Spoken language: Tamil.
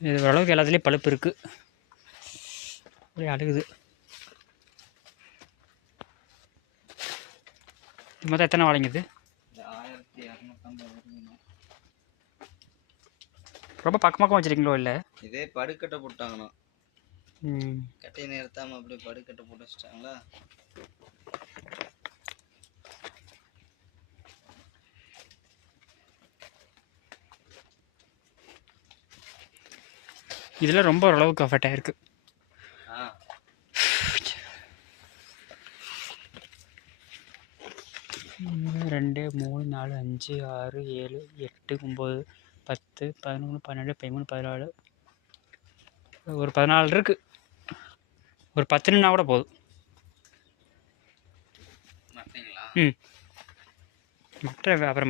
இது ஓரளவுக்கு எல்லாத்துலேயும் பழுப்பு இருக்குது அப்படியே அழுகுது. இது மொத்தம் எத்தனை வாழைங்க இது? இது ஆயிரத்தி இரநூத்தம்பது வருதுண்ணா ரொம்ப பக்கம் பக்கம் வச்சுருக்கீங்களோ இல்லை? இதே படுக்கட்டை போட்டாங்கண்ணா ம். கட்டையை நிறுத்தாமல் அப்படியே படுக்கட்டை போட்டு வச்சிட்டாங்களா? இதில் ரொம்ப ஆயிருக்கு. ஆ ஒன்று ரெண்டு மூணு நாலு அஞ்சு ஆறு ஏழு எட்டு ஒம்பது பத்து பதினொன்று பன்னெண்டு பதிமூணு பதினாலு. ஒரு பதினாலு இருக்குது ஒரு பத்து நின்னா கூட போதும். ம். மற்ற அப்புறம்